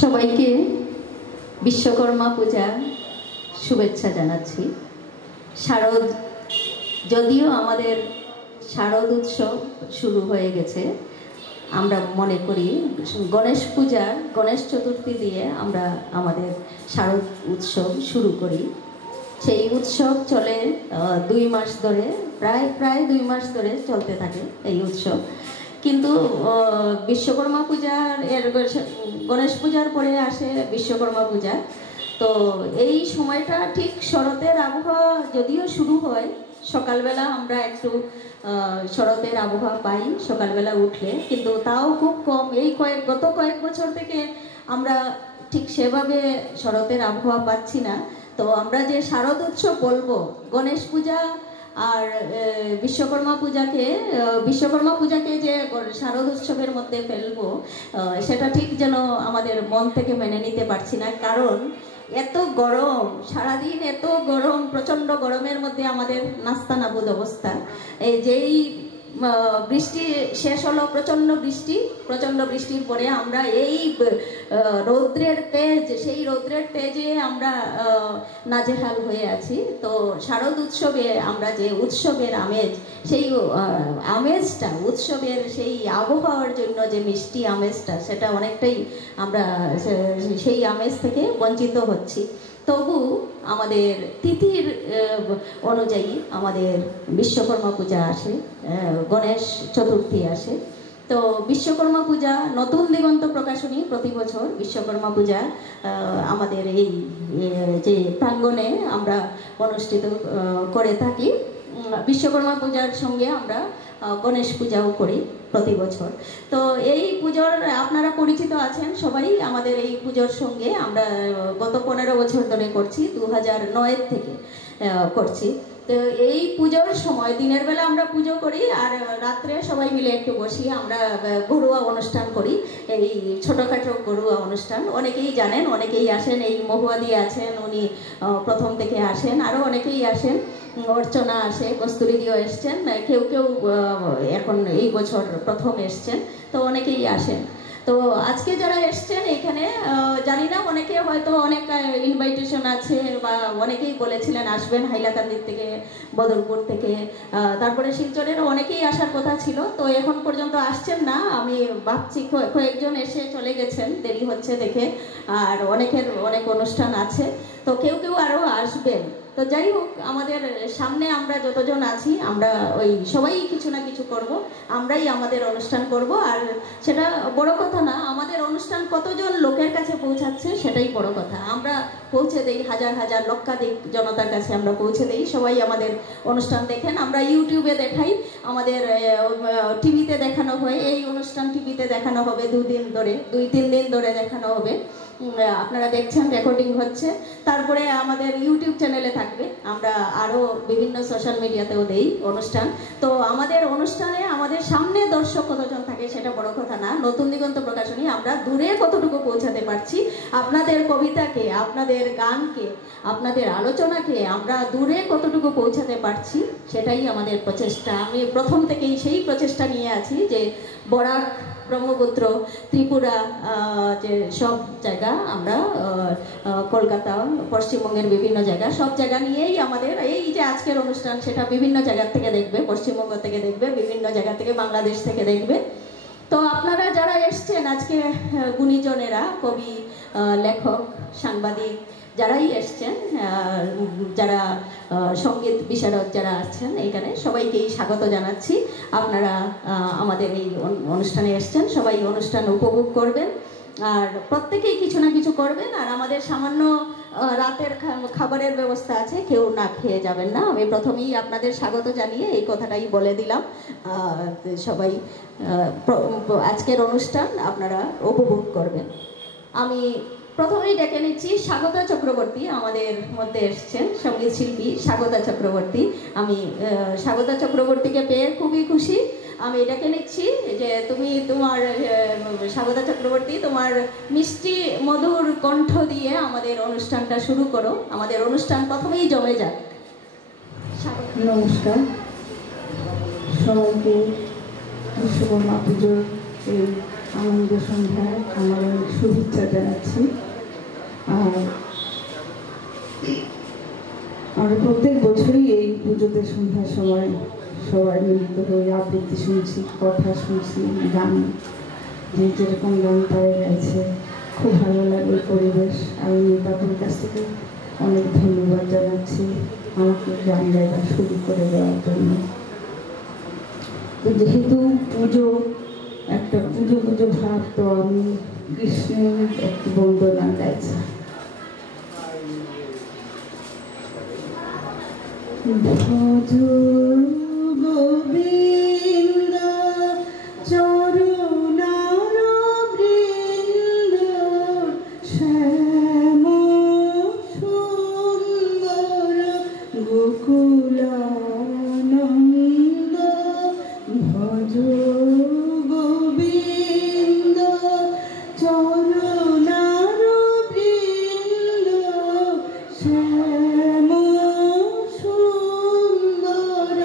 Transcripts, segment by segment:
সবাইকে বিশ্বকর্মা পূজা শুভেচ্ছা জানাচ্ছি। শারদ, যদিও আমাদের শারদ উৎসব শুরু হয়ে গেছে, আমরা মনে করি গণেশ পূজা, গণেশ চতুর্থী দিয়ে আমরা আমাদের শারদ উৎসব শুরু করি। সেই উৎসব চলে 2 মাস ধরে, প্রায় 2 মাস ধরে চলতে থাকে এই উৎসব। কিন্তু বিশ্বকর্মা পূজার গণেশ পূজার পরে আসে বিশ্বকর্মা পূজা। তো এই সময়টা ঠিক শরতের আবহাওয়া যদিও শুরু হয়, সকালবেলা আমরা একটু শরতের আবহাওয়া পাই সকালবেলা উঠলে, কিন্তু তাও খুব কম। এই গত কয়েক বছর থেকে আমরা ঠিক সেভাবে শরতের আবহাওয়া পাচ্ছি না। তো আমরা যে শারদ উৎসব বলবো, গণেশ পূজা আর বিশ্বকর্মা পূজাকে যে শারদ উৎসবের মধ্যে ফেলবো, সেটা ঠিক যেন আমাদের মন থেকে মেনে নিতে পারছি না। কারণ এত গরম, সারাদিন এত গরম, প্রচণ্ড গরমের মধ্যে আমাদের নাস্তানাবুদ অবস্থা। যেই বৃষ্টি শেষ হলো, প্রচণ্ড বৃষ্টির পরে আমরা এই রৌদ্রের তেজ, সেই রৌদ্রের তেজে আমরা নাজেহাল হয়ে আছি। তো শারদ উৎসবে আমরা যে উৎসবের আমেজ, সেই আমেজটা, উৎসবের সেই আবহাওয়ার জন্য যে মিষ্টি আমেজটা, সেটা অনেকটাই আমরা সেই আমেজ থেকে বঞ্চিত হচ্ছি। তবু আমাদের তিথির অনুযায়ী আমাদের বিশ্বকর্মা পূজা আসে, গণেশ চতুর্থী আসে। তো বিশ্বকর্মা পূজা নতুন দিগন্ত প্রকাশনী প্রতি বছর বিশ্বকর্মা পূজা আমাদের এই যে প্রাঙ্গণে আমরা অনুষ্ঠিত করে থাকি। বিশ্বকর্মা পূজার সঙ্গে আমরা গণেশ পূজাও করি প্রতি বছর। তো এই পুজোর আপনারা পরিচিত আছেন সবাই আমাদের এই পুজোর সঙ্গে। আমরা গত 15 বছর ধরে করছি, 2009 থেকে করছি। তো এই পুজোর সময় দিনের বেলা আমরা পুজো করি, আর রাত্রে সবাই মিলে একটু বসি, আমরা ঘরোয়া অনুষ্ঠান করি, এই ছোটোখাটো ঘরোয়া অনুষ্ঠান। অনেকেই জানেন, অনেকেই আসেন, এই মহুয়া দিয়ে আছেন, উনি প্রথম থেকে আসেন, আরও অনেকেই আসেন, অর্চনা আসে, কস্তুরী দিও এসছেন, কেউ এখন এই বছর প্রথম এসছেন, তো অনেকেই আসেন। তো আজকে যারা এসছেন এখানে, জানি না, অনেকে হয়তো অনেক ইনভাইটেশন আছে, বা অনেকেই বলেছিলেন আসবেন হাইলাকান্দির থেকে, বদরপুর থেকে, তারপরে শিলচরেরও অনেকেই আসার কথা ছিল, তো এখন পর্যন্ত আসছেন না। আমি ভাবছি কয়েকজন এসে চলে গেছেন, দেরি হচ্ছে দেখে, আর অনেকের অনেক অনুষ্ঠান আছে। তো কেউ কেউ আরও আসবেন। তো যাই হোক, আমাদের সামনে আমরা যতজন আছি আমরা ওই সবাই কিছু না কিছু করব, আমরাই আমাদের অনুষ্ঠান করব। আর সেটা বড় কথা না, আমাদের অনুষ্ঠান কতজন লোকের কাছে পৌঁছাচ্ছে সেটাই বড় কথা। আমরা পৌঁছে দেই হাজার হাজার লক্ষাধিক জনতার কাছে, আমরা পৌঁছে দেই। সবাই আমাদের অনুষ্ঠান দেখেন, আমরা ইউটিউবে দেখাই, আমাদের টিভিতে দেখানো হয়। এই অনুষ্ঠান টিভিতে দেখানো হবে 2-3 দিন ধরে দেখানো হবে। আপনারা দেখছেন, রেকর্ডিং হচ্ছে। তারপরে আমাদের ইউটিউব চ্যানেলে থাকবে, আমরা আরও বিভিন্ন সোশ্যাল মিডিয়াতেও দেই অনুষ্ঠান। তো আমাদের অনুষ্ঠানে আমাদের সামনে দর্শক কতজন থাকে সেটা বড় কথা না। নতুন দিগন্ত প্রকাশনী আমরা দূরে কতটুকু পৌঁছাতে পারছি, আপনাদের কবিতাকে, আপনাদের গানকে, আপনাদের আলোচনাকে আমরা দূরে কতটুকু পৌঁছাতে পারছি সেটাই আমাদের প্রচেষ্টা। আমি প্রথম থেকেই সেই প্রচেষ্টা নিয়ে আছি যে বরাক, ব্রহ্মপুত্র, ত্রিপুরা, যে সব জায়গা আমরা কলকাতা, পশ্চিমবঙ্গের বিভিন্ন জায়গা, সব জায়গা নিয়েই আমাদের এই যে আজকের অনুষ্ঠান সেটা বিভিন্ন জায়গা থেকে দেখবে, পশ্চিমবঙ্গ থেকে দেখবে, বিভিন্ন জায়গা থেকে, বাংলাদেশ থেকে দেখবে। তো আপনারা যারা এসছেন আজকে, গুণীজনেরা, কবি, লেখক, সাংবাদিক, যারাই এসছেন, যারা সঙ্গীত বিশারদ যারা আছেন এখানে, সবাইকেই স্বাগত জানাচ্ছি। আপনারা আমাদের এই অনুষ্ঠানে এসছেন, সবাই অনুষ্ঠান উপভোগ করবেন আর প্রত্যেকেই কিছু না কিছু করবেন। আর আমাদের সামান্য রাতের খাবারের ব্যবস্থা আছে, কেউ না খেয়ে যাবেন না। আমি প্রথমেই আপনাদের স্বাগত জানিয়ে এই কথাটাই বলে দিলাম। সবাই আজকের অনুষ্ঠান আপনারা উপভোগ করবেন। আমি প্রথমেই ডেকে নিচ্ছি স্বাগতা চক্রবর্তী, আমাদের মধ্যে এসছেন সঙ্গীত শিল্পী স্বাগতা চক্রবর্তী। আমি স্বাগতা চক্রবর্তীকে পেয়ে খুবই খুশি। আমি ডেকে নিচ্ছি যে তুমি তোমার স্বাগতা চক্রবর্তী তোমার মিষ্টি মধুর কণ্ঠ দিয়ে আমাদের অনুষ্ঠানটা শুরু করো। আমাদের অনুষ্ঠান প্রথমেই জমে যাক। নমস্কার সবাইকে, বিশ্বকর্মা পুজোর এই আনন্দ সন্ধ্যায় আমার অনেক শুভেচ্ছা জানাচ্ছি। আর আমরা প্রত্যেক বছরই এই পুজোতে সন্ধ্যার সময় সবাই মিলিত হয়ে আবৃত্তি শুনছি, কথা শুনছি, গান, যে যেরকম গান তাই গাইছে, খুব ভালো লাগে পরিবেশ। আমি তাদের কাছ থেকে অনেক ধন্যবাদ জানাচ্ছি আমাকে গান গাইবার শুরু করে দেওয়ার জন্য। তো যেহেতু পুজো একটা পুজো পুজো ভাব, তো আমি কৃষ্ণের একটি বন্দনা গাইছি। ভজ গোবিন্দ চরণার বৃন্দ, শ্যাম সুন্দর গোকুলানন্দ। ভজ গোবিন্দ চরণার বৃন্দ, শ্যাম সুন্দর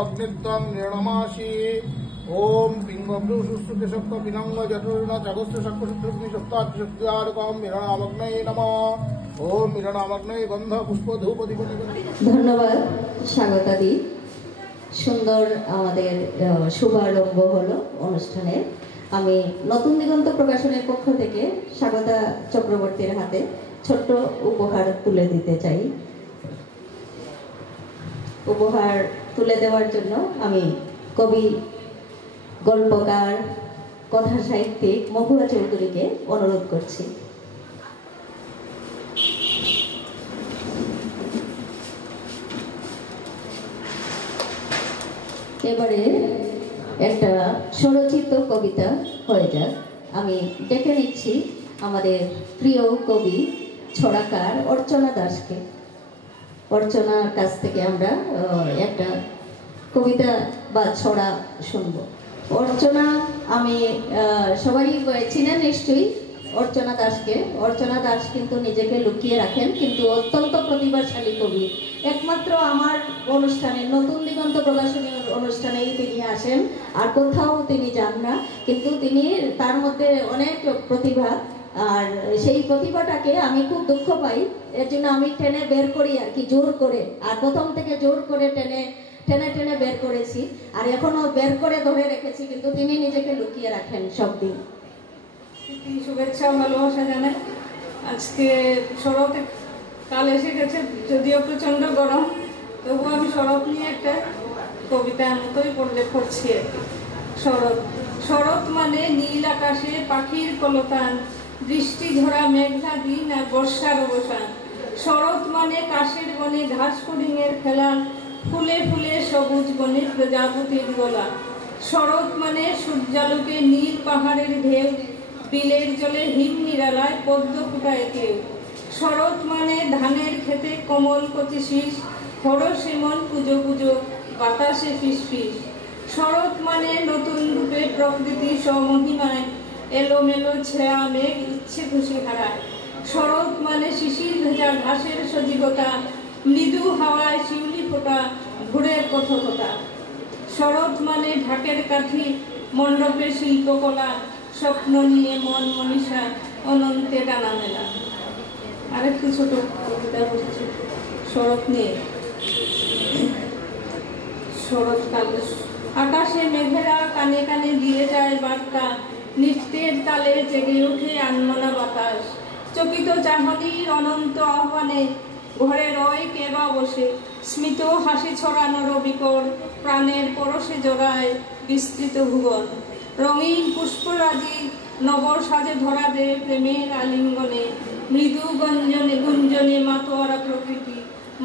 अग्नित्वं निर्णमासि ओम पिंगब्रुसुस्तुते सप्त पिनंग जटुर्न जगस्य सक्कुसुत्रुग्नि सप्तात्रिशक्त्यारकं मिलनामग्नये नमः ओम मिलनामग्नये गंध पुष्प धूप दीप। ধন্যবাদ স্বাগতাদি। সুন্দর আমাদের শুভারম্ভ হলো অনুষ্ঠানের। আমি নতুন দিগন্ত প্রকাশনের পক্ষ থেকে স্বাগতা চক্রবর্তীর হাতে ছোট্ট উপহার তুলে দিতে চাই। উপহার তুলে দেওয়ার জন্য আমি কবি, গল্পকার, কথা সাহিত্যিক মহুয়া চৌধুরীকে অনুরোধ করছি। এবারে একটা স্বরচিত কবিতা হয়ে যাক। আমি ডেকে নিচ্ছি আমাদের প্রিয় কবি ছড়াকার অর্চনা দাসকে। অর্চনার কাছ থেকে আমরা একটা কবিতা বা ছড়া শুনব। অর্চনা, আমি সবাই চিনেন নিশ্চয়ই অর্চনা দাসকে। অর্চনা দাস কিন্তু নিজেকে লুকিয়ে রাখেন, কিন্তু অত্যন্ত প্রতিভাশালী কবি। একমাত্র আমার অনুষ্ঠানে, নতুন দিগন্ত প্রকাশনী অনুষ্ঠানেই তিনি আসেন, আর কোথাও তিনি যান না। কিন্তু তিনি, তার মধ্যে অনেক প্রতিভা, আর সেই প্রতিভাটাকে আমি খুব দুঃখ পাই। এর জন্য আমি টেনে বের করি আর কি, জোর করে। আর প্রথম থেকে জোর করে টেনে টেনে টেনে বের করেছি, আর এখনো বের করে ধরে রেখেছি, কিন্তু তিনি নিজেকে লুকিয়ে রাখেন সব দিন। শুভেচ্ছা ভালোবাসা জানাই। আজকে শরৎ কাল এসে গেছে, যদিও প্রচন্ড গরম, তবু আমি শরৎ নিয়ে একটা কবিতার মতোই পড়ছি আর কি। শরৎ। শরৎ মানে নীল আকাশে পাখির কলতান, বৃষ্টি ঝরা মেঘলা দিন আর বর্ষার অবসান। শরৎ মানে কাশের বনে ঘাস ফড়িংয়ের খেলা, ফুলে ফুলে সবুজ বনে প্রজাপতির গলা। শরৎ মানে সূর্যালোকে নীল পাহাড়ের ঢেউ, বিলের জলে হিম নিরালায় পদ্ম ফুটায় কেউ। শরৎ মানে ধানের খেতে কমল কচি শীষ, হরষে মন পুজো পুজো বাতাসে ফিসফিস। শরৎ মানে নতুন রূপে প্রকৃতি স্বমহিমায়, এলোমেলো ছেঁড়া মেঘ ইচ্ছে খুশি হারায়। শরৎ মানে শিশির ভেজা ঘাসের সজীবতা, মৃদু হাওয়ায় শিউলি ফোটা ভোরের কথকতা। শরৎ মানে ঢাকের কাঠি মণ্ডপে শিল্পকলা, স্বপ্ন নিয়ে মন মনীষা অনন্তে টানা মেলা। আরেকটু ছোট কবিতা বলছি শরৎ নিয়ে। শরৎকাল। আকাশে মেঘেরা কানে কানে দিয়ে যায় বার্তা, নৃত্যের তালে জেগে ওঠে আনমনা বাতাস। চকিত চাহনির অনন্ত আহ্বানে ঘরে রয় কেবা বসে, স্মিত হাসি ছড়ানো রবিকর প্রাণের পরশে জড়ায় বিস্তৃত ভুবন। রঙিন পুষ্পরাজি নবর সাজে ধরা দে প্রেমের আলিঙ্গনে, মৃদু গঞ্জনে গুঞ্জনে মাতোয়ারা প্রকৃতি।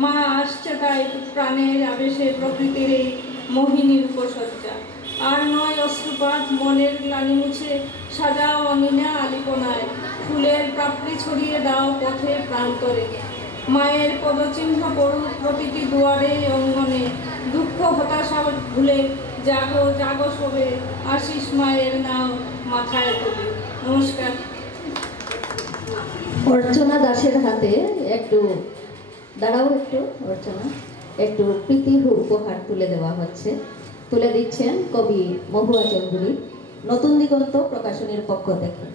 মা আসছে তাই প্রাণের আবেশে প্রকৃতির এই মোহিনীর উপসজ্জা। আর নয় অশ্রুপাত মনের গ্লানি মুছে, সাজাও অমিনা আলিপনায়, ফুলের প্রাপ্তি ছড়িয়ে দাও পথে প্রান্তরে। মায়ের পদচিহ্ন পড়ুক প্রতিটি দুয়ারে অঙ্গনে, দুঃখ হতাশা ভুলে জাগো জাগো শোবে, আশিস মায়ের নাও মাথায় তুলে। নমস্কার। অর্চনা দাসের হাতে একটু দাঁড়াও, একটু অর্চনা, একটু প্রীতি উপহার তুলে দেওয়া হচ্ছে। তুলে দিচ্ছেন কবি মহুয়া চৌধুরী, নতুন দিগন্ত প্রকাশনীর পক্ষ থেকে।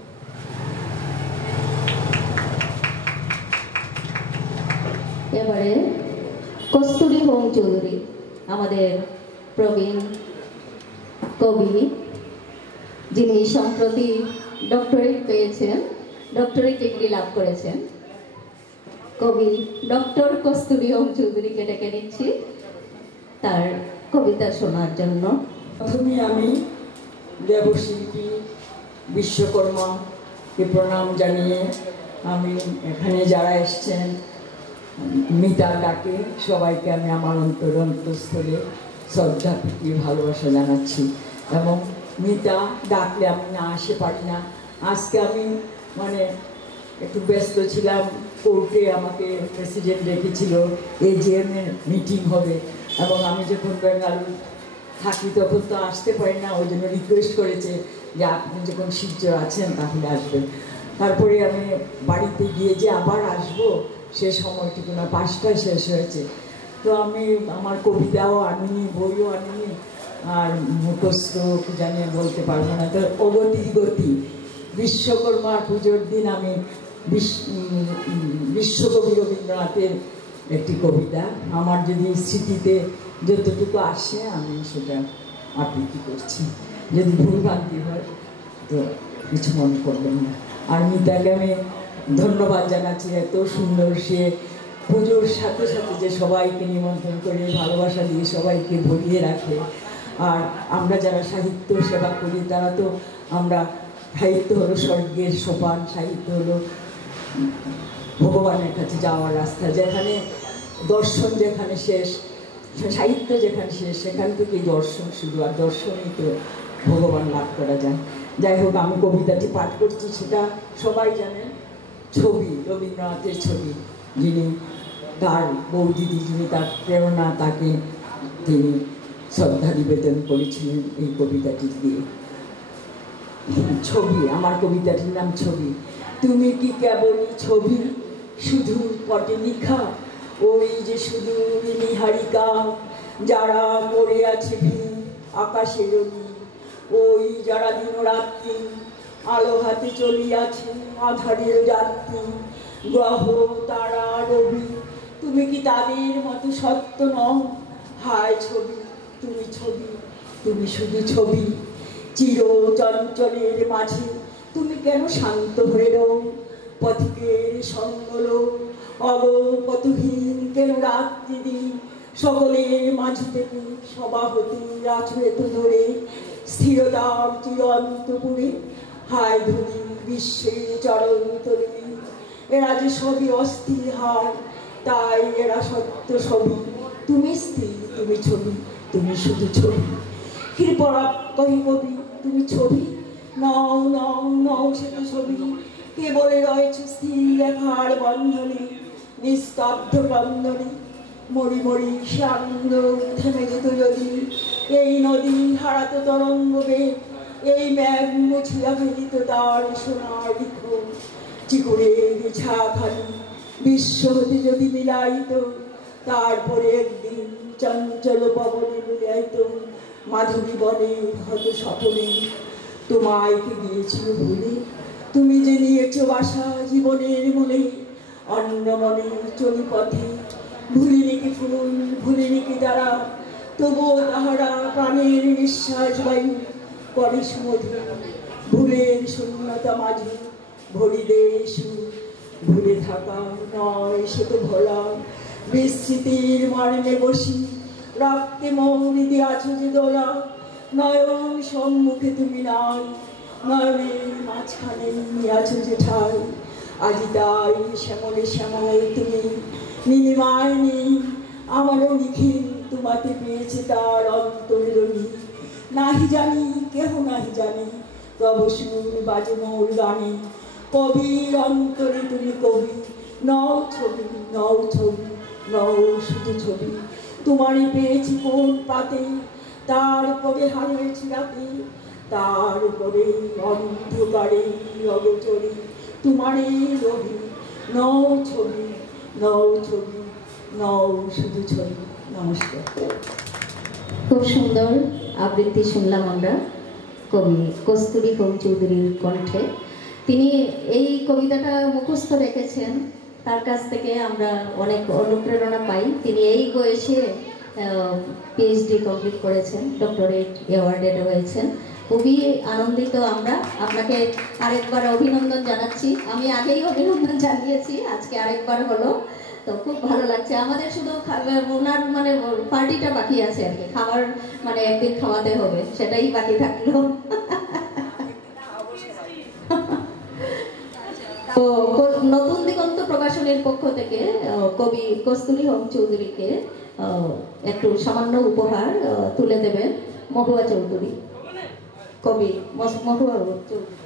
এবারে কস্তুরী হোম চৌধুরী, আমাদের প্রবীণ কবি, যিনি সম্প্রতি ডক্টরেট পেয়েছেন, ডক্টরেট ডিগ্রি লাভ করেছেন। কবি ডক্টর কস্তুরী হোম চৌধুরীকে ডেকে নিচ্ছি তার কবিতা শোনার জন্য। প্রথমে আমি দেবশিল্পী বিশ্বকর্মাকে প্রণাম জানিয়ে আমি এখানে যারা এসছেন মিতা ডাকে সবাইকে আমি আমার অন্তরস্থলে শ্রদ্ধা প্রীতি ভালোবাসা জানাচ্ছি। এবং মিতা ডাকলে আমি না আসতে পারি না। আজকে আমি একটু ব্যস্ত ছিলাম, কোর্টে আমাকে প্রেসিডেন্ট রেখেছিল, AGM এর মিটিং হবে, এবং আমি যখন বেঙ্গালুরু থাকি তখন তো আসতে পারি না। ওই জন্য রিকোয়েস্ট করেছে যে আপনি যখন শিলচর আছেন তাহলে আসবেন। তারপরে আমি বাড়িতে গিয়ে যে আবার আসবো সে সময়টুকু না, 5টায় শেষ হয়েছে। তো আমি আমার কবিতাও আনিনি, বইও আনিনি, আর মুখস্থ জানিয়ে বলতে পারবো না। তো অগতির গতি, বিশ্বকর্মা পুজোর দিন আমি বিশ্বকবি রবীন্দ্রনাথের একটি কবিতা আমার যদি স্মৃতিতে যতটুকু আসে আমি সেটা আবৃত্তি করছি। যদি ভুলভ্রান্তি হয় তো কিছু মনে করবেন না। আর মিতাকে আমি ধন্যবাদ জানাচ্ছি, এত সুন্দর সে পুজোর সাথে সাথে যে সবাইকে নিমন্ত্রণ করে ভালোবাসা দিয়ে সবাইকে ভরিয়ে রাখে। আর আমরা যারা সাহিত্য সেবা করি তারা তো আমরা, সাহিত্য হলো স্বর্গের সোপান, সাহিত্য হলো ভগবানের কাছে যাওয়ার রাস্তা। যেখানে দর্শন যেখানে শেষ, সাহিত্য যেখানে শেষ, সেখান থেকেই দর্শন শুরু, আর দর্শনই তো ভগবান লাভ করা যায়। যাই হোক, আমি কবিতাটি পাঠ করছি, সেটা সবাই জানেন, ছবি, রবীন্দ্রনাথের ছবি। যিনি তার বৌদিদি, যিনি তার প্রেরণা, তাকে তিনি শ্রদ্ধা নিবেদন করেছিলেন এই কবিতাটি দিয়ে। ছবি, আমার কবিতাটির নাম ছবি। তুমি কি কেবলই ছবি, শুধু পটে লিখা, ওই যে শুধু নিহারিকা, যারা পড়ে আছে ভিড় আকাশের অলি, ওই যারা দিনরাত্রি আলো হাতে চলিয়াছে আধারের যাত্রী, গ্রহ তারা রবি, তুমি কি তাদের মতো সত্য নও? হায় ছবি, তুমি ছবি, তুমি শুধু ছবি, চির চঞ্চলের মাঝে তুমি কেন শান্ত হয়ে রও? পথিকের সঙ্গল অগপথহীন কেন রাত্রি দিন, সকলের মাঝে থেকে সভা হতে আছো এত ধরে, স্থিরতার চিরন্তপুরে হায় ধরি বিশ্বের চরণ তরী। এরা যে সবই অস্থির হার, তাই এরা সত্য সবই, তুমি স্থির, তুমি ছবি, তুমি শুধু ছবি। কৃপরা কহি কবি, তুমি ছবি নও, নও, নও সে তো ছবি, কেবলে রয়েছে স্থির একার বন্ধনে, নিস্তব্ধ বন্ধনে। মরি মরি সে আনন্দ থেমে যেত যদি, এই নদী হারাতো তরঙ্গ বেগ, এই ম্যাগ মুছিয়া ফেলিত তার সোনার লিখো, চিকুরের ছাখানি বিশ্ব হতে যদি মিলাইত, তারপরে একদিন চঞ্চল পবনে মিলাইত মাধুরী বনে হত স্বপনে। তোমায় কি দিয়েছিল ভুলে, তুমি যে নিয়েছ বাসা জীবনের মনে, অন্য মনে চলি পথে, ভুলিনি কি ফুল, ভুলিনি কি দ্বারা, তবুও তাহারা প্রাণের নিঃশ্বাস বায়ু করে সুমধু। ভুলের শূন্যতা মাঝে ভরি দেশ, ভুলে থাকা নয় সে তো ভোলা, বিস্মৃতির মর্মে বসি রক্তে মৌরি দিয়াছ যে দোলা, নয়ন সম্মুখে তুমি নাই, নয়নের মাঝখানে নিয়াছ যে ঠাই। আজি তাই শ্যামলে শ্যামল তুমি, নীলিমায় নেই আমারও নিখিল, তোমাকে পেয়েছে তার অন্তরের নি। নাহি জানি কেহ নাহি জানি, তব সুর বাজে মোর গানে, কবির অন্তরে তুমি কবি, নও ছবি, নও ছবি, নও শুধু ছবি। তোমারই পেয়েছি কোন পাতে, তারপরে হারিয়েছি রাতে, তারপরে অন্ধকারে অগোচরে তোমারই রবি, নও ছবি, নও ছবি, নও শুধু ছবি। নমস্কার। খুব সুন্দর আবৃত্তি শুনলাম আমরা কবি কস্তুরী হোম চৌধুরীর কণ্ঠে। তিনি এই কবিতাটা মুখস্থ রেখেছেন, তার কাছ থেকে আমরা অনেক অনুপ্রেরণা পাই। তিনি এই বয়সে পিএইচডি কমপ্লিট করেছেন, ডক্টরেট অ্যাওয়ার্ডেড হয়েছেন। খুবই আনন্দিত আমরা। আপনাকে আরেকবার অভিনন্দন জানাচ্ছি। আমি আগেই অভিনন্দন জানিয়েছি, আজকে আরেকবার হলো, তো খুব ভালো লাগছে আমাদের। শুধু ওনার মানে পার্টিটা বাকি আছে আর কি, খাবার মানে একদিন খাওয়াতে হবে, সেটাই বাকি থাকলো। তো নতুন দিগন্ত প্রকাশনীর পক্ষ থেকে কবি কস্তুরী হোম চৌধুরীকে একটু সামান্য উপহার তুলে দেবেন মহুয়া চৌধুরী, কবি মহুয়া চৌধুরী।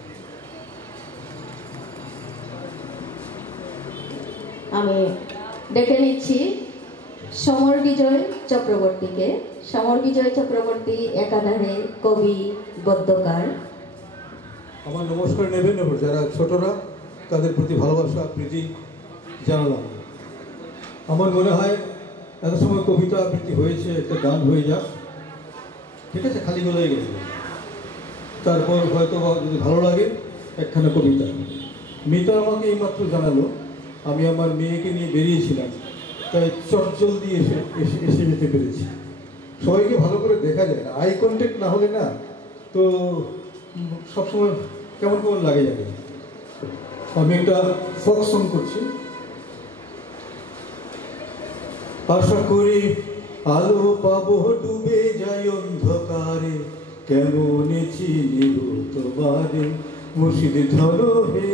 আমি ডেকে নিচ্ছি সমর বিজয় চক্রবর্তীকে। সমর বিজয় চক্রবর্তী একাধারে কবি, গদ্যকার। আমার নমস্কার নেবেন, এবং যারা ছোটরা তাদের প্রতি ভালোবাসা প্রীতি জানালাম। আমার মনে হয় এত সময় কবিতা আবৃত্তি হয়েছে, একটা গান হয়ে যাক, ঠিক আছে, খালি গলায় গেলে তারপর হয়তো যদি ভালো লাগে একখানা কবিতা। মিতা আমাকে এইমাত্র জানালো আমি আমার মেয়েকে নিয়ে বেরিয়েছিলাম, তাই চটজলদি এসে যেতে পেরেছি। সবাইকে ভালো করে দেখা যায় না, আই কন্ট্যাক্ট না হলে না তো সবসময় কেমন কেমন লাগে যাবে। আমি একটা ফোক সং করছি। আশা করি আলো পাবো ডুবে যায় অন্ধকারে, কেমন চিনিব তোমারে মুর্শিদ ধরো হে,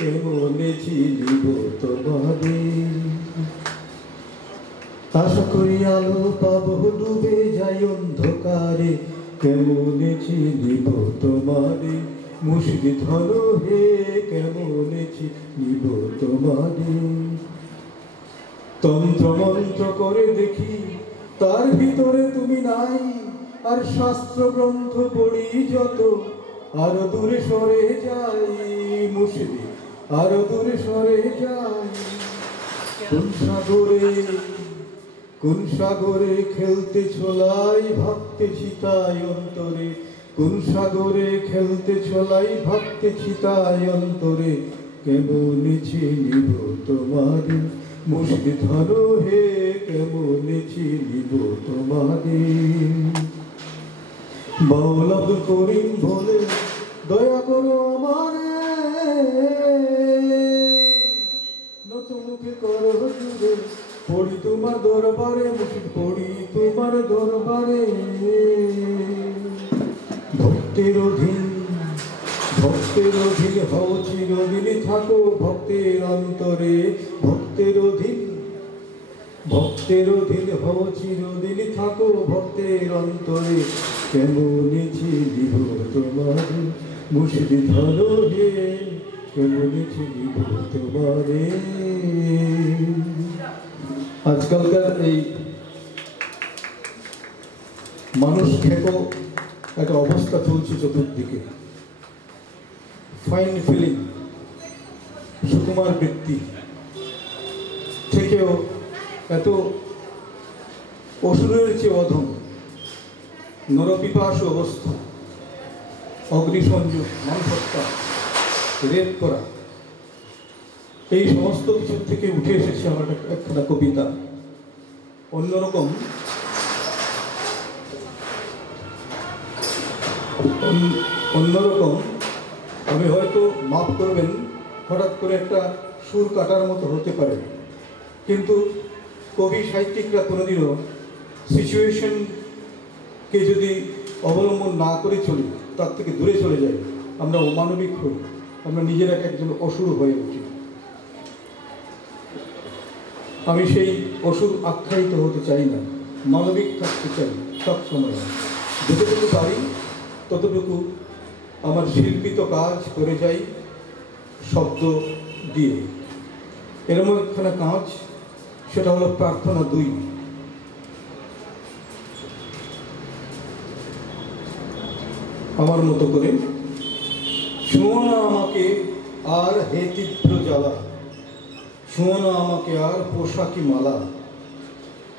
কেমন চিনিব তোমারে। আশা করি আলো পাবো ডুবে যায় অন্ধকারে, কেমন চিনিব তোমারে মুর্শিদ ধরো হে, কেমন চিনিব তোমারে। তন্ত্র মন্ত্র করে দেখি তার ভিতরে তুমি নাই, আর শাস্ত্র গ্রন্থ পড়ি যত আরো দূরে সরে যাই মুর্শিদ, আরো দূরে সরে যাই। কোন সাগরে খেলতে ছোলাই ভাবতে ছিতাই অন্তরে, কোন সাগরে খেলতে ছোলাই ভাবতে ছিতাই অন্তরে, কেমন চিনিব তোমারে মুর্শিদ ধরো হে, কেমন চিনিব তোমারে। বাউল আব্দুল করিম বলে দয়া করো আমারে, নতুন মুখে করো জুড়ে পড়ি তোমার দরবারে মুর্শিদ, পড়ি তোমার দরবারে। ভক্তের অধীন হও চিরদিন থাকো ভক্তের অন্তরে, ভক্তের অধীন হও চিরদিন থাকো ভক্তের অন্তরে, কেমন চিনিব তোমারে মুর্শিদ ধরো হে, কেমন চিনিব তোমারে। আজকালকার এই মানুষ খেকো একটা অবস্থা চলছে চতুর্দিকে। ফাইন ফিলিং সুকুমার বৃত্তি থেকেও এত অসুরের চেয়ে অধম নরপিপাসু অবস্থা, অগ্নিসংযোগ, মানুষ হত্যা, রেপ করা, এই সমস্ত কিছুর থেকে উঠে এসেছে আমার একটা কবিতা। অন্যরকম আমি হয়তো মাফ করবেন, হঠাৎ করে একটা সুর কাটার মতো হতে পারে, কিন্তু কবি সাহিত্যিকরা কোনোদিনও সিচুয়েশনকে যদি অবলম্বন না করে চলি, তার থেকে দূরে চলে যাই, আমরা অমানবিক হই, আমরা নিজেরা একজন অসুর হয়ে উঠি। আমি সেই অসুর আখ্যায়িত হতে চাই না, মানবিক থাকতে চাই সব সময়। যতটুকু পারি ততটুকু আমার শিল্পিত কাজ করে যাই শব্দ দিয়ে। এরম একখানা কাজ, সেটা হলো প্রার্থনা 2। আমার মতো করে। ছুঁয়ো না আমাকে আর হে তীব্র জ্বালা, ছুঁয়ো না আমাকে আর পোশাকি মালা,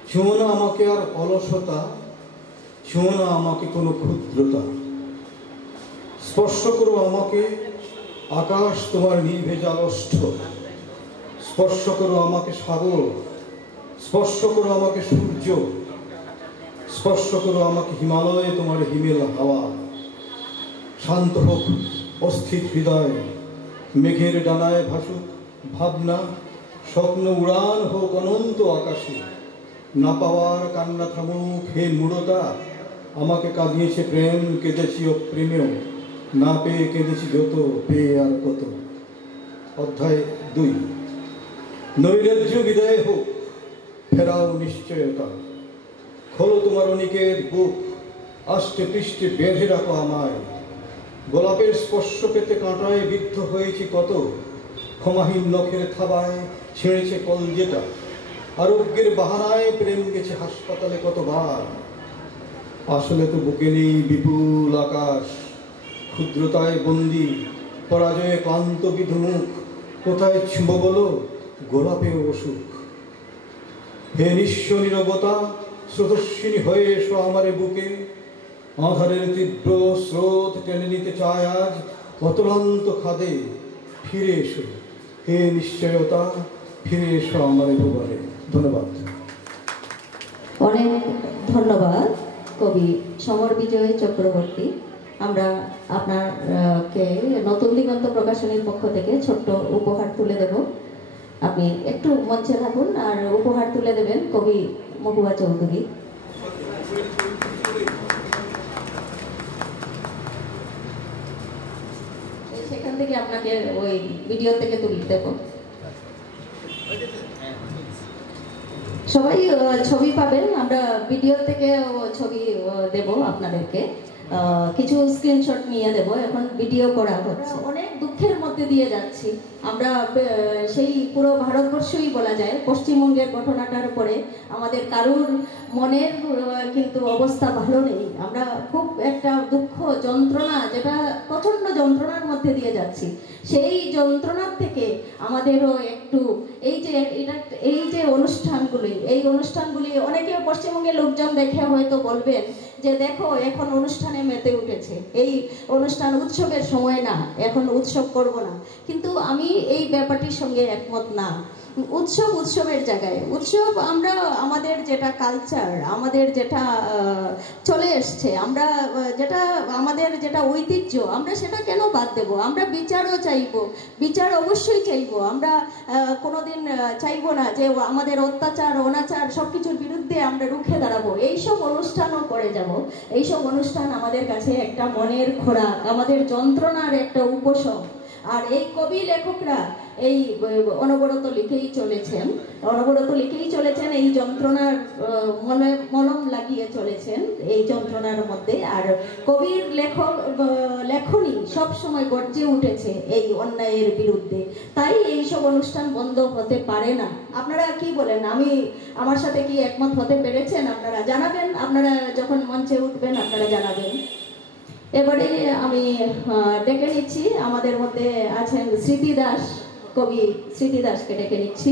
ছুঁয়ো না আমাকে আর অলসতা, ছুঁয়ো না আমাকে কোনো ক্ষুদ্রতা। স্পর্শ করো আমাকে আকাশ তোমার নির্ভেজাল ওষ্ঠ, স্পর্শ করো আমাকে সাগর, স্পর্শ করো আমাকে সূর্য, স্পর্শ করো আমাকে হিমালয়ে তোমার হিমেল হাওয়া। শান্ত হোক অস্থির হৃদয়, মেঘের ডানায় ভাসুক ভাবনা, স্বপ্ন উড়ান হোক অনন্ত আকাশে। না পাওয়ার কান্না থামুক হে মূঢ়তা, আমাকে কাঁদিয়েছে প্রেম, কেঁদেছি অপ্রেমেও, না পেয়ে কেঁদেছি যত, পেয়ে আর কত। অধ্যায় 2। নৈরাজ্য বিদায় হোক, ফেরাও নিশ্চয়তা, খোলো তোমার অনিকের বুক, আষ্টে পৃষ্ঠে বেঁধে রাখো আমায়। গোলাপের স্পর্শ পেতে কাঁটায় বিদ্ধ হয়েছি কত, ক্ষমাহীন নখের থাবায় ছিঁড়েছে কলজেটা। আরোগ্যের বাহানায় প্রেম গেছে হাসপাতালে কতবার। আসলে তো বুকে নেই বিপুল আকাশ, ক্ষুদ্রতায় বন্দি, পরাজয়ে ক্লান্ত বিধুমুখ। কোথায় ছুঁব বলো গোলাপেও অসুখ। হে নিঃস্ব নীরবতা, স্রোতস্বিনী হয়ে এসো আমারে বুকে। আধারের তীব্র স্রোত টেনে নিতে চায় আজ অতলান্ত খাদে। ফিরে এসো হে নিশ্চয়তা, ফিরে এসো আমারে ভুবনে। ধন্যবাদ। অনেক ধন্যবাদ কবি সমর বিজয় চক্রবর্তী। আমরা আপনাকে নতুন দিগন্ত প্রকাশনীর পক্ষ থেকে ছোট্ট উপহার তুলে দেব। আপনি একটু মঞ্চে থাকুন আর উপহার তুলে দেবেন কবি মহুয়া চৌধুরী। সেখান থেকে আপনাকে ওই ভিডিও থেকে তুলে দেব। সবাই ছবি পাবেন, আমরা ভিডিও থেকে ছবি দেব আপনাদেরকে, কিছু স্ক্রিনশট নিয়ে দেব। এখন ভিডিও করা হচ্ছে। অনেক দুঃখের মধ্যে দিয়ে যাচ্ছি আমরা, সেই পুরো ভারতবর্ষই বলা যায়। পশ্চিমবঙ্গের ঘটনাটার পরে আমাদের কারুর মনের কিন্তু অবস্থা ভালো নেই। আমরা খুব একটা দুঃখ যন্ত্রণা, যেটা প্রচণ্ড যন্ত্রণার মধ্যে দিয়ে যাচ্ছি। সেই যন্ত্রণার থেকে আমাদেরও একটু এই যে অনুষ্ঠানগুলি, এই অনুষ্ঠানগুলি অনেকে পশ্চিমবঙ্গের লোকজন দেখে হয়তো বলবেন যে দেখো এখন অনুষ্ঠানে মেতে উঠেছে, এই অনুষ্ঠান উৎসবের সময় না, এখন উৎসব করব না। কিন্তু আমি এই ব্যাপারটির সঙ্গে একমত না। উৎসবের জায়গায় উৎসব আমরা আমাদের যেটা কালচার, আমাদের যেটা চলে এসছে, আমরা যেটা আমাদের যেটা ঐতিহ্য, আমরা সেটা কেন বাদ দেব? আমরা বিচারও চাইবো, বিচার অবশ্যই চাইবো। আমরা কোনোদিন চাইবো না যে আমাদের অত্যাচার অনাচার সব কিছুর বিরুদ্ধে আমরা রুখে দাঁড়াবো। এইসব অনুষ্ঠানও করে যাব। এইসব অনুষ্ঠান আমাদের কাছে একটা মনের খোরাক, আমাদের যন্ত্রণার একটা উপশম। আর এই কবি লেখকরা এই অনবরত লিখেই চলেছেন, এই যন্ত্রণার মলম লাগিয়ে চলেছেন এই যন্ত্রণার মধ্যে। আর কবির লেখনী সব সময় গর্জে উঠেছে এই অন্যায়ের বিরুদ্ধে। তাই এই সব অনুষ্ঠান বন্ধ হতে পারে না। আপনারা কি বলেন? আমার সাথে কি একমত হতে পেরেছেন? আপনারা জানাবেন, আপনারা যখন মঞ্চে উঠবেন আপনারা জানাবেন। এবারে আমি ডেকে নিচ্ছি, আমাদের মধ্যে আছেন স্মৃতি দাস, কবি স্মৃতি দাসকে ডেকে নিচ্ছি।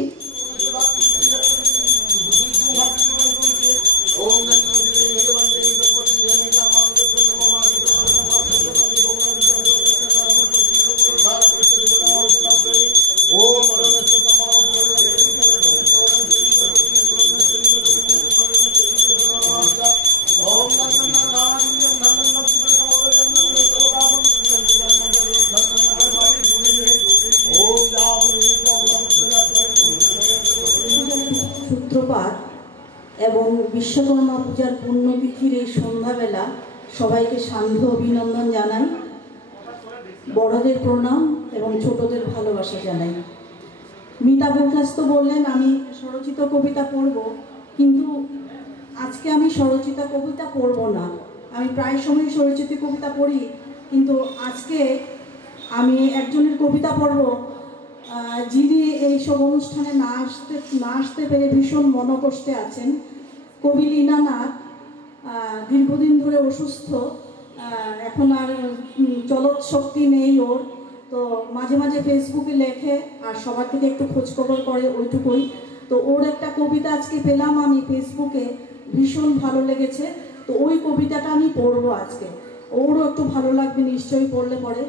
সূত্রপাত এবং বিশ্বকর্মা পূজার পুণ্যতিথির এই সন্ধ্যাবেলা সবাইকে সান্ধ্য অভিনন্দন জানাই, বড়দের প্রণাম এবং ছোটদের ভালোবাসা জানাই। মিতা বরখাস্ত বললেন আমি স্বরচিত কবিতা পড়ব, কিন্তু আজকে আমি স্বরচিত কবিতা পড়ব না। আমি প্রায় সময় স্বরচিত কবিতা পড়ি, কিন্তু আজকে আমি একজনের কবিতা পড়ব যিনি এইসব অনুষ্ঠানে না আসতে পেরে ভীষণ মনকষ্টে আছেন। কবি লীনা নাথ দীর্ঘদিন ধরে অসুস্থ, এখন আর চলত শক্তি নেই ওর, তো মাঝে মাঝে ফেসবুকে লেখে আর সবার থেকে একটু খোঁজখবর করে, ওইটুকুই। তো ওর একটা কবিতা আজকে পেলাম আমি ফেসবুকে, ভীষণ ভালো লেগেছে। তো ওই কবিতাটা আমি পড়বো আজকে, ওরও একটু ভালো লাগবে নিশ্চয়ই পড়লে পরে।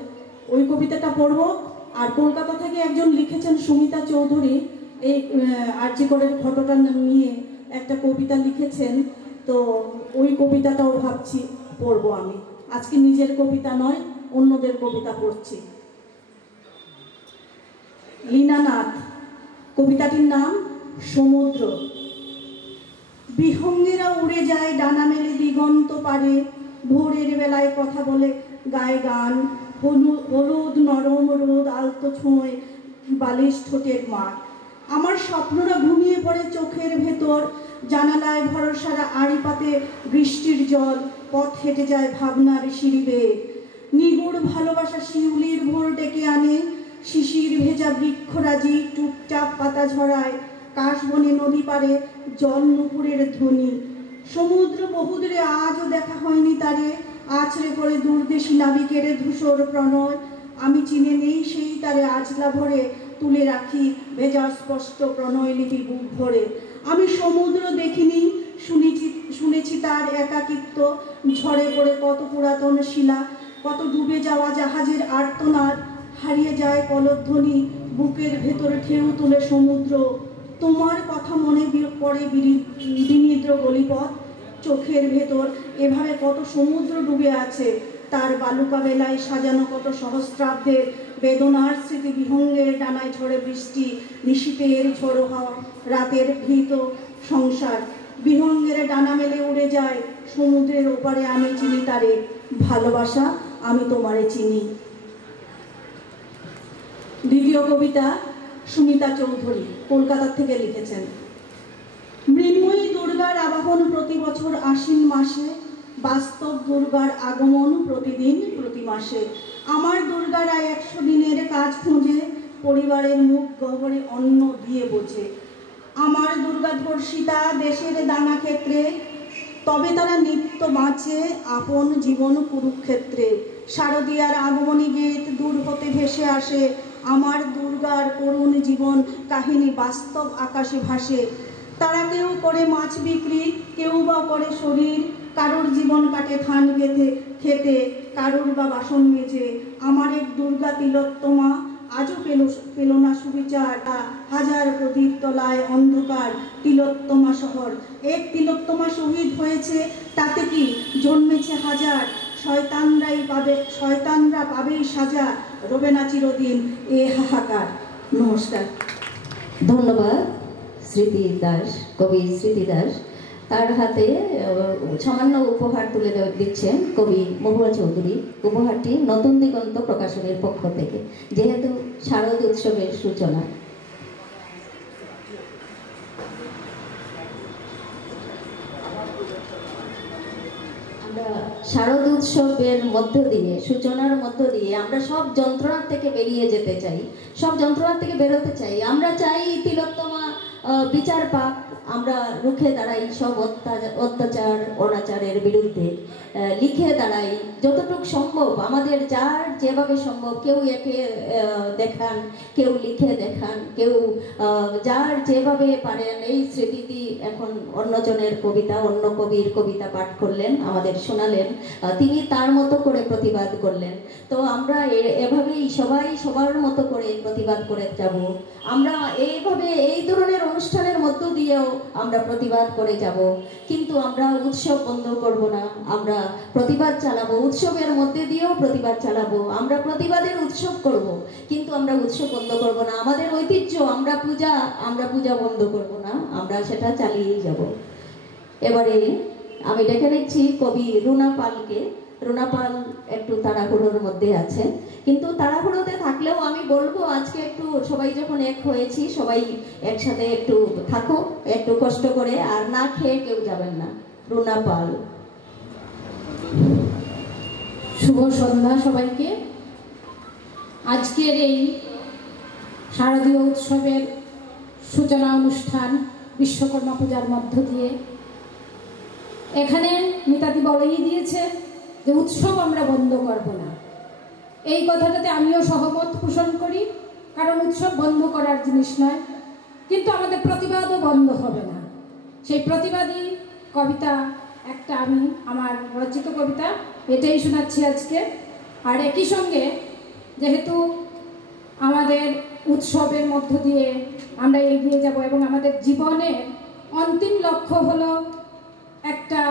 ওই কবিতাটা পড়বো। আর কলকাতা থেকে একজন লিখেছেন সুমিতা চৌধুরী, এই আরজি করের ফটোটা নিয়ে একটা কবিতা লিখেছেন, তো ওই কবিতাটাও ভাবছি পড়বো আমি আজকে। নিজের কবিতা নয়, অন্যদের কবিতা পড়ছি। লীনা নাথ, কবিতাটির নাম সমুদ্র। বিহঙ্গেরা উড়ে যায় ডানা মেলে দিগন্ত পারে, ভোরের বেলায় কথা বলে গায়ে গান, হলুদ নরম রোদ আলতো ছোঁয় বালিশ ঠোঁটের মাঠ। আমার স্বপ্নরা ঘুমিয়ে পড়ে চোখের ভেতর, জানালায় ভরসারা আড়ি পাতে বৃষ্টির জল, পথ হেঁটে যায় ভাবনার সিঁড়ি বেয়ে। নিগুড় ভালোবাসা শিউলির ভোর ডেকে আনে, শিশির ভেজা বৃক্ষরাজি টুপটাপ পাতা ঝরায়, কাশবনে নদী পারে জল নুপুরের ধ্বনি। সমুদ্র বহুদূরে আজও দেখা হয়নি তারে, আছড়ে পড়ে দূরদেশী নাবিকের ধূসর প্রণয়। আমি চিনে নেই সেই তারে আজলা ভরে, তুলে রাখি ভেজা স্পষ্ট প্রণয় লিপি বুক ভরে। আমি সমুদ্র দেখিনি, শুনেছি তার একাকিত্ব, ঝড়ে পড়ে কত পুরাতন শিলা, কত ডুবে যাওয়া জাহাজের আর্তনাদ, হারিয়ে যায় কলধ্বনি, বুকের ভেতরে ঢেউ তুলে সমুদ্র। তোমার কথা মনে পড়ে বিনিদ্র গলিপথ, চোখের ভেতর এভাবে কত সমুদ্র ডুবে আছে, তার বালুকা বেলায় সাজানো কত সহস্রাব্দের বেদনার স্মৃতি, বিহঙ্গের ডানায় ঝড়ে বৃষ্টি, নিশীথের ঝোড়ো হাওয়া, রাতের ভীত সংসার। বিহঙ্গের ডানা মেলে উড়ে যায় সমুদ্রের ওপারে, আমি চিনি তারে, ভালোবাসা আমি তোমারে চিনি। দ্বিতীয় কবিতা সুমিতা চৌধুরী, কলকাতা থেকে লিখেছেন। মৃন্ময়ী দুর্গার আবাহন প্রতি বছর আশ্বিন মাসে, বাস্তব দুর্গার আগমন প্রতিদিন প্রতি মাসে। আমার দুর্গারা 100 দিনের কাজ খুঁজে, পরিবারের মুখ গহ্বরে অন্ন দিয়ে বোঝে। আমার দুর্গা ধর্ষিতা দেশের দানা ক্ষেত্রে, তবে তারা নিত্য বাঁচে আপন জীবন কুরুক্ষেত্রে। শারদীয়ার আগমনী গীত দূর হতে ভেসে আসে, আমার দুর্গার করুণ জীবন কাহিনী বাস্তব আকাশে ভাসে। তারা কেউ করে মাছ বিক্রি, কেউ বা করে শরীর, কারোর জীবন কাটে ধান খেতে, কারোর বা বাসন মেজে। আমার এক দুর্গা তিলোত্তমা আজও পেল না সুবিচার, হাজার প্রদীপ তলায় অন্ধকার তিলোত্তমা শহর। এক তিলোত্তমা শহীদ হয়েছে, তাতে কি জন্মেছে হাজার, শয়তানরা পাবেই সাজা, রবে না চিরদিন এ হাহাকার। নমস্কার। ধন্যবাদ স্মৃতি দাস, কবি স্মৃতি দাস। তার হাতে সামান্য উপহার তুলে দিচ্ছেন কবি মহুয়া চৌধুরী। উপহারটি নতুন দিগন্ত প্রকাশনের পক্ষ থেকে, যেহেতু শারদ উৎসবের সূচনা। আমরা শারদ উৎসবের মধ্য দিয়ে, সূচনার মধ্য দিয়ে আমরা সব যন্ত্রণা থেকে বেরিয়ে যেতে চাই, সব যন্ত্রণা থেকে বেরোতে চাই। আমরা চাই তিলোত্তমা বিচার পাক, আমরা রুখে দাঁড়াই সব অত্যাচার অনাচারের বিরুদ্ধে, লিখে দাঁড়াই যতটুকু সম্ভব, আমাদের যার যেভাবে সম্ভব। কেউ একে দেখান, কেউ লিখে দেখান, কেউ যার যেভাবে পারেন। এই স্মৃতিটি এখন অন্যজনের কবিতা, অন্য কবির কবিতা পাঠ করলেন, আমাদের শোনালেন, তিনি তার মতো করে প্রতিবাদ করলেন। তো আমরা এভাবেই সবাই সবার মতো করে প্রতিবাদ করে যাব। আমরা এইভাবে এই ধরনের অনুষ্ঠানের মধ্য দিয়েও আমরা প্রতিবাদ করে যাব, কিন্তু আমরা উৎসব বন্ধ করব না, আমরা প্রতিবাদ চালাবো, উৎসবের মধ্যে দিয়েও প্রতিবাদ চালাবো। আমরা প্রতিবাদের উৎসব করব, কিন্তু আমরা উৎসব বন্ধ করব না। আমাদের ঐতিহ্য, আমরা পূজা বন্ধ করব না, আমরা সেটা চালিয়েই যাব। এবারে আমি ডেকে নিচ্ছি কবি রুনা পালকে। রুনা পাল একটু তাড়াহুড়োর মধ্যে আছে, কিন্তু তাড়াহুড়োতে থাকলেও আমি বলবো আজকে একটু সবাই যখন এক হয়েছি, সবাই একসাথে একটু থাকো, একটু কষ্ট করে, আর না খেয়ে কেউ যাবেন না। রুনা পাল। শুভ সন্ধ্যা সবাইকে। আজকের এই শারদীয় উৎসবের সূচনা অনুষ্ঠান বিশ্বকর্মা পূজার মধ্য দিয়ে, এখানে মিতাদি বলেই দিয়েছে যে উৎসব আমরা বন্ধ করব না। এই কথাটাতে আমিও সহমত পোষণ করি, কারণ উৎসব বন্ধ করার জিনিস নয়, কিন্তু আমাদের প্রতিবাদও বন্ধ হবে না। সেই প্রতিবাদী কবিতা একটা আমি আমার রচিত কবিতা এটাই শোনাচ্ছি আজকে। আর একই সঙ্গে যেহেতু আমাদের উৎসবের মধ্য দিয়ে আমরা এগিয়ে যাব এবং আমাদের জীবনের অন্তিম লক্ষ্য হলো একটা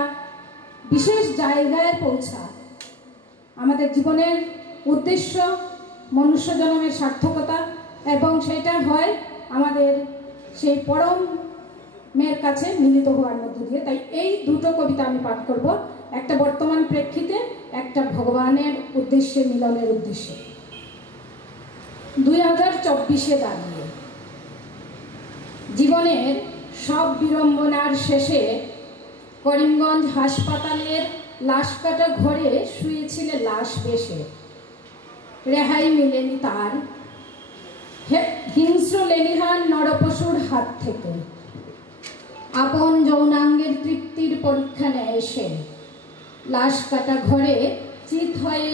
বিশেষ জায়গায় পৌঁছা, আমাদের জীবনের উদ্দেশ্য মনুষ্য জন্মের সার্থকতা, এবং সেটা হয় আমাদের সেই পরম মেয়ের কাছে মিলিত হওয়ার মধ্য দিয়ে। তাই এই দুটো কবিতা আমি পাঠ করব, একটা বর্তমান প্রেক্ষিতে, একটা ভগবানের উদ্দেশ্যে, মিলনের উদ্দেশ্যে। 2024-এ দাঁড়িয়ে জীবনের সব বিড়ম্বনার শেষে করিমগঞ্জ হাসপাতালের লাশ কাটা ঘরে শুয়েছিলে লাশ বেশে। রেহাই মিলেনি তার হিংস্র লেলিহান নরপশুর হাত থেকে। আপন যৌনাঙ্গের তৃপ্তির পরীক্ষা নেয় সে। লাশ কাটা ঘরে চিত হয়ে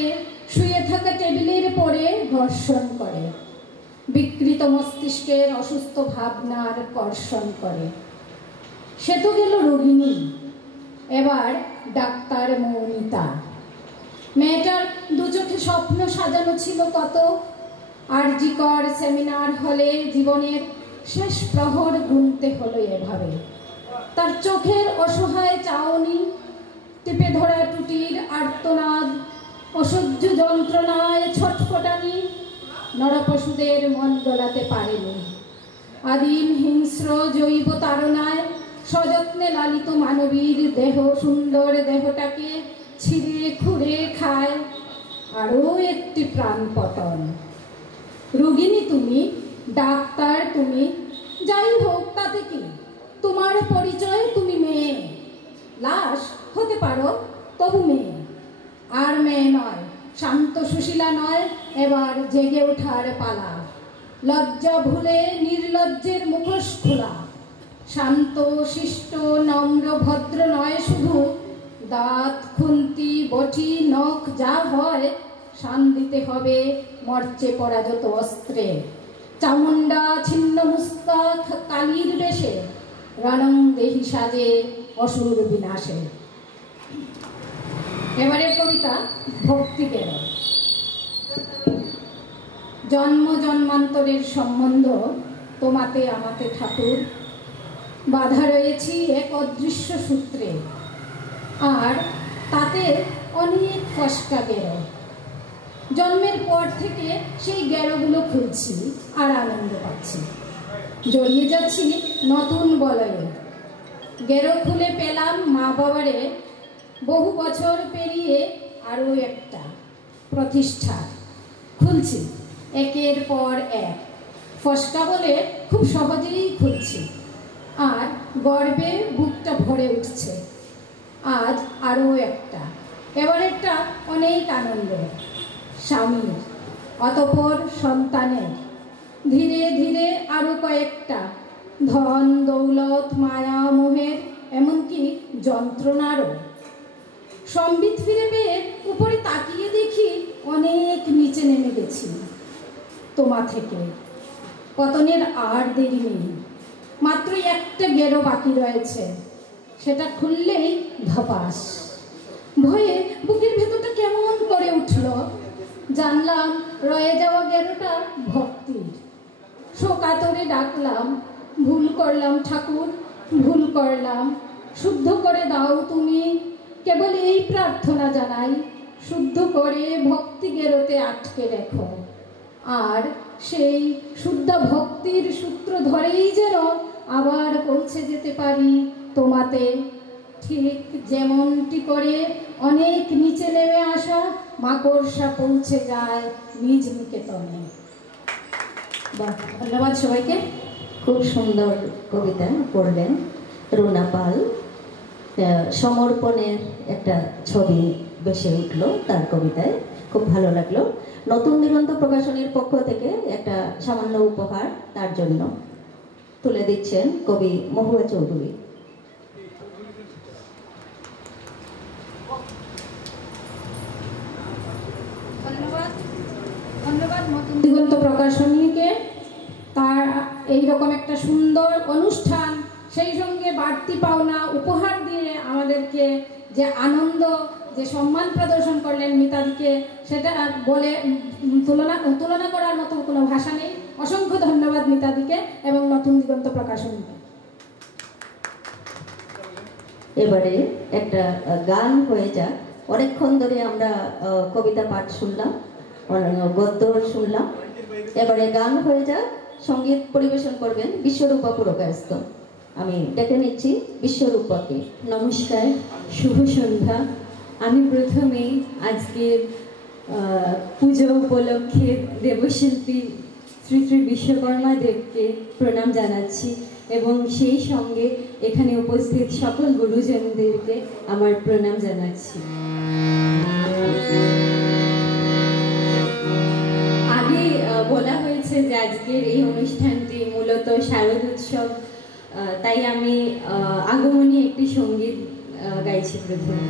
শুয়ে থাকা টেবিলের পরে ঘর্ষণ করে, বিকৃত মস্তিষ্কের অসুস্থ ভাবনার কর্ষণ করে। সে তো গেল রোগিণী, এবার ডাক্তার মৌমিতা। মেয়েটার দু চোখে স্বপ্ন সাজানো ছিল কত। আরজিকর সেমিনার হলে জীবনের শেষ প্রহর গুনতে হলো এভাবে। তার চোখের অসহায় চাউনি, টিপে ধরা টুটির আর্তনাদ, অসহ্য যন্ত্রণায় ছটফটানি নরপশুদের মন গলাতে পারেনি। আদিম হিংস্র জৈব তাড়নায় সযত্নে লালিত মানবীর দেহ, সুন্দর দেহটাকে ছিঁড়ে খুঁড়ে খায় আরও একটি প্রাণ পতন। রোগিণী তুমি, ডাক্তার তুমি, যাই হোক তাতে কি, তোমার পরিচয় তুমি মেয়ে। লাশ হতে পারো, তবু মেয়ে। আর মেয়ে নয়, শান্ত সুশীলা নয়, এবার জেগে ওঠার পালা। লজ্জা ভুলে নির্লজ্জের মুখোশ খোলা। শান্ত শিষ্ট নম্র ভদ্র নয় শুধু, দাঁত খুন্তি বটি নখ যা হয় শান দিতে হবে মরচে পড়া যত অস্ত্রে। চামুন্ডা ছিন্ন মুস্তাক কালীর বেশে, রণং দেহি সাজে অসুর বিনাশে। এবারের কবিতা ভক্তি কেন। জন্ম জন্মান্তরের সম্বন্ধ তোমাতে আমাতে ঠাকুর, বাধা রয়েছি এক অদৃশ্য সূত্রে, আর তাতে অনেক ফসকা গেরো। জন্মের পর থেকে সেই গেরোগুলো খুলছি আর আনন্দ পাচ্ছি। জড়িয়ে যাচ্ছি নতুন বলয়ে। গেরো খুলে পেলাম মা বাবারে, বহু বছর পেরিয়ে আরও একটা প্রতিষ্ঠা খুলছি একের পর এক। ফসকা বলে খুব সহজেই খুলছি, আর গর্বে বুকটা ভরে উঠছে। আজ আরও একটা, এবারেরটা অনেক আনন্দ। স্বামীর, অতঃপর সন্তানের, ধীরে ধীরে আরও কয়েকটা। ধন দৌলত মায়া মোহের, এমনকি যন্ত্রণারও। সম্বিত ফিরে পেয়ে উপরে তাকিয়ে দেখি অনেক নিচে নেমে গেছি তোমা থেকে। পতনের আর দেরি নেই, মাত্র একটা গেরো বাকি রয়েছে, সেটা খুললেই ধপাস। ভয়ে বুকের ভেতরটা কেমন করে উঠল। জানলাম রয়ে যাওয়া গেরোটা ভক্তির। শোকাতরে ডাকলাম, ভুল করলাম ঠাকুর, ভুল করলাম, শুদ্ধ করে দাও তুমি। কেবল এই প্রার্থনা জানাই, শুদ্ধ করে ভক্তি গেরোতে আটকে রেখো। আর সেই শুদ্ধ ভক্তির সূত্র ধরেই যেন আবার পৌঁছে যেতে পারি তোমাতে, ঠিক যেমনটি করে অনেক নিচে নেমে আসা মাকড়সা পৌঁছে যায় নিজ নিকেতনে। ধন্যবাদ সবাইকে। খুব সুন্দর কবিতা পড়লেন রুনা পাল। সমর্পণের একটা ছবি বেসে উঠলো তার কবিতায়, খুব ভালো লাগলো। নতুন দিগন্ত প্রকাশনীর পক্ষ থেকে একটা সামান্য উপহার তার জন্য তুলে দিচ্ছেন কবি মহুয়া চৌধুরী। ধন্যবাদ, ধন্যবাদ নতুন দিগন্ত প্রকাশনীকে তার এইরকম একটা সুন্দর অনুষ্ঠান, সেই সঙ্গে বাড়তি পাওনা উপহার দিয়ে আমাদেরকে যে আনন্দ, যে সম্মান প্রদর্শন করলেন মিতাদিকে, সেটা বলে তুলনা করার মতো কোনো ভাষা নেই। অসংখ্য ধন্যবাদ মিতাদিকে এবং নতুন দিগন্ত প্রকাশনীকে। এবারে একটা গান হয়ে যাক। অনেকক্ষণ ধরে আমরা কবিতা পাঠ শুনলাম, গদ্য শুনলাম, এবারে গান হয়ে যাক। সঙ্গীত পরিবেশন করবেন বিশ্বরূপা পুরকায়স্থ। আমি ডেকে নিচ্ছি বিশ্বরূপাকে। নমস্কার, শুভ সন্ধ্যা। আমি প্রথমে আজকের পুজো উপলক্ষে দেবশিল্পী শ্রী শ্রী বিশ্বকর্মা দেবকে প্রণাম জানাচ্ছি এবং সেই সঙ্গে এখানে উপস্থিত সকল গুরুজনদেরকে আমার প্রণাম জানাচ্ছি। আগে বলা হয়েছে যে আজকের এই অনুষ্ঠানটি মূলত শারদ উৎসব, তাই আমি আগমনী একটি সঙ্গীত গাইছি প্রথমে।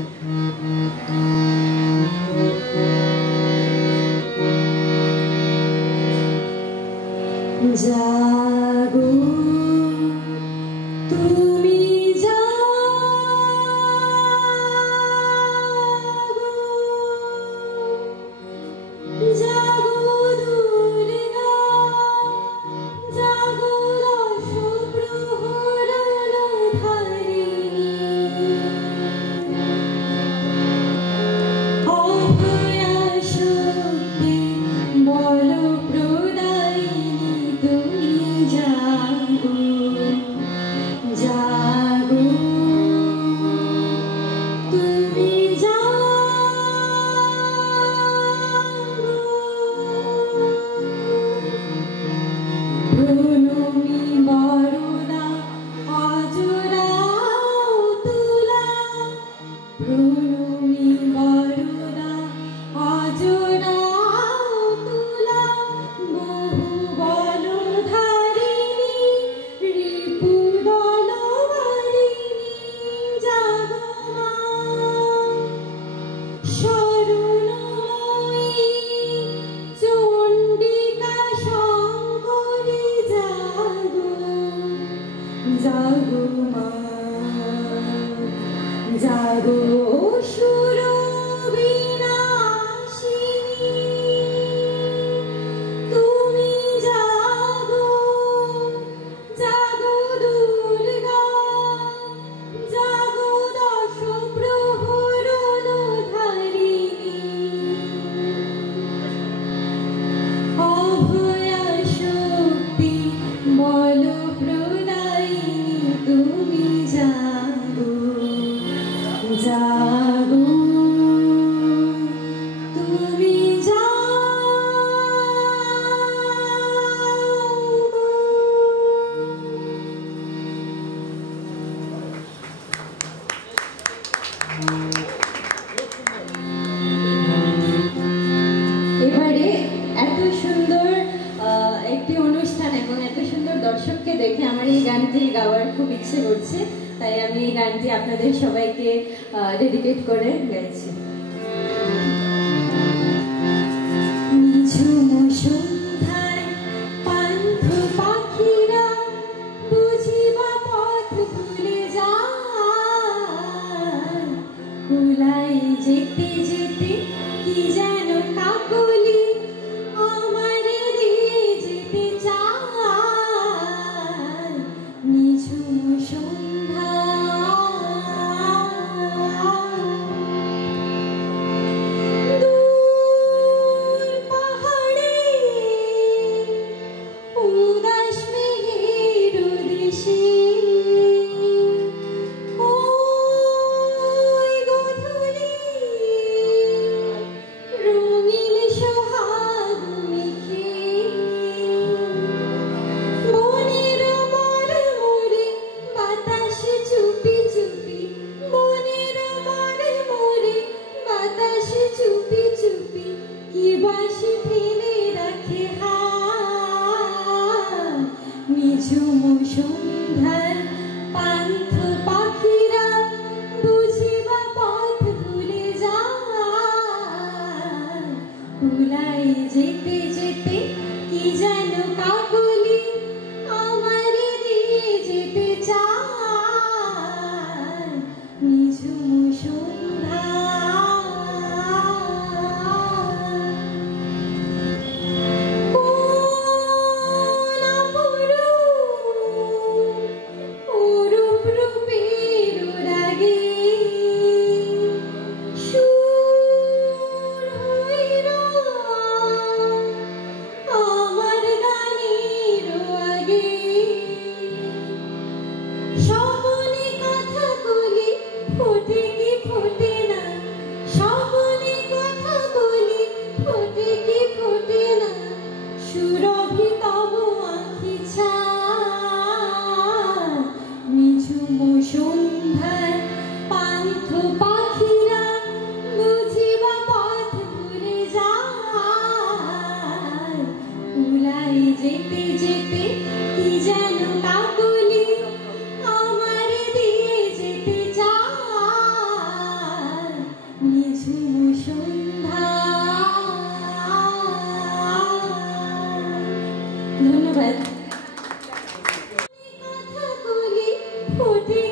জাগো তুমি জাগো সুরবিনাশিনী, তুমি জাগো জাগো দুর্গা, জাগো দশ প্রহরণধারিণী, অভয়া শক্তি বল প্রদায়িনী, তুমি জাগো জাগো, তুমি এবারে এত সুন্দর একটি অনুষ্ঠান এবং এত সুন্দর দর্শককে দেখে আমার এই গানটি গাওয়ার খুব ইচ্ছে করছে, তাই আমি এই গানটি আপনাদের সবাইকে ডেডিকেট করে গাইছি। নিঝুম সন্ধ্যায় পান্থ পাখিরা বুঝিবা পথ ভুলে যায়, কুলাই যেতে যেতে কি যেন কাকলি আমারে দিয়ে যেতে চায়, নিঝুম সন্ধ্যা দূর পাহাড়ে উদাস মেঘের দেশে, ওই গোধূলি রঙিন সোহাগ মেখে, বনের মোড়ে মোড়ে বাতাসে চুপি চুপি, বনের মোড়ে মোড়ে বাতাসে চুপি চুপি, কি বাঁশি ফেলে রাখে হাত, নিঝুম সন্ধ্যার পান্থ পাখিরা বুঝিবা পথ ভুলে যায়, কুলাই যেতে যেতে কি যেন কাকলি আমারে দিয়ে যেতে চায়, নিঝুম সন্ধ্যা কোন অপরূপ রূপের রাগে সুর হইরা আমার গানের আগে, স্বপনে কথা বলি ফোটে কি ফোটে না, স্বপনে কথা বলি ফোটে কি ফোটে না, সুরভি তব আঁখি ছায়, নিঝুম সন্ধ্যায় পান্থ পাখিরা বুঝিবা পথ ভুলে যায়, কুলাই যেতে যেতে কি যেন কাকলি আমারে দিয়ে যেতে চায়, নিঝুম সন্ধ্যা। ধন্যবাদ। কথা বলি ফোটে